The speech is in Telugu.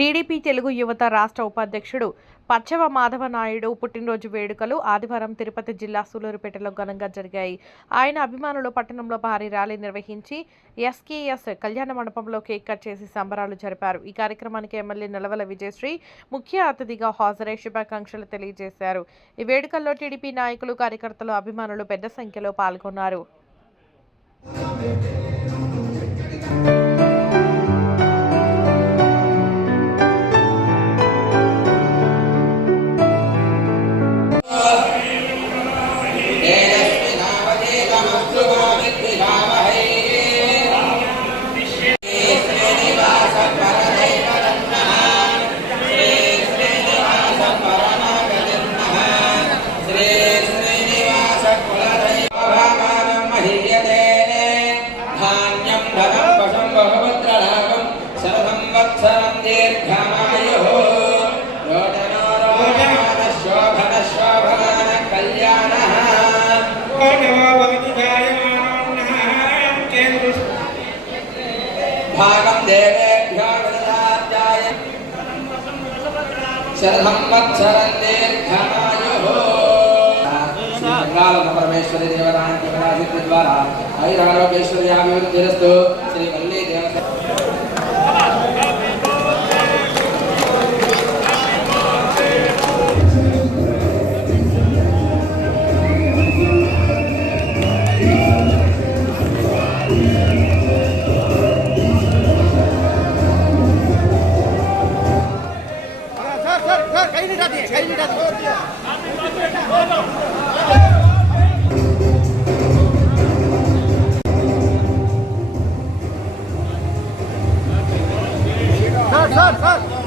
టీడీపీ తెలుగు యువత రాష్ట్ర ఉపాధ్యక్షుడు పచ్చవ మాధవ నాయుడు పుట్టినరోజు వేడుకలు ఆదివారం తిరుపతి జిల్లా సూలూరుపేటలో ఘనంగా జరిగాయి. ఆయన అభిమానులు పట్టణంలో భారీ ర్యాలీ నిర్వహించి ఎస్కేఎస్ కళ్యాణ మండపంలో కేక్ కట్ చేసి సంబరాలు జరిపారు. ఈ కార్యక్రమానికి ఎమ్మెల్యే నిలవల విజయశ్రీ ముఖ్య అతిథిగా హాజరై శుభాకాంక్షలు తెలియజేశారు. ఈ వేడుకల్లో టీడీపీ నాయకులు, కార్యకర్తలు, అభిమానులు పెద్ద సంఖ్యలో పాల్గొన్నారు. भागं देवेभ्यो विदधात्याय शरदं वत्सरं दीर्घमायुः परमेश्वरी देवतांकी द्वारा आयुरारोग्यैश्वर्याभिवृद्धिरस्तु श्री वल्ली देवता Sir.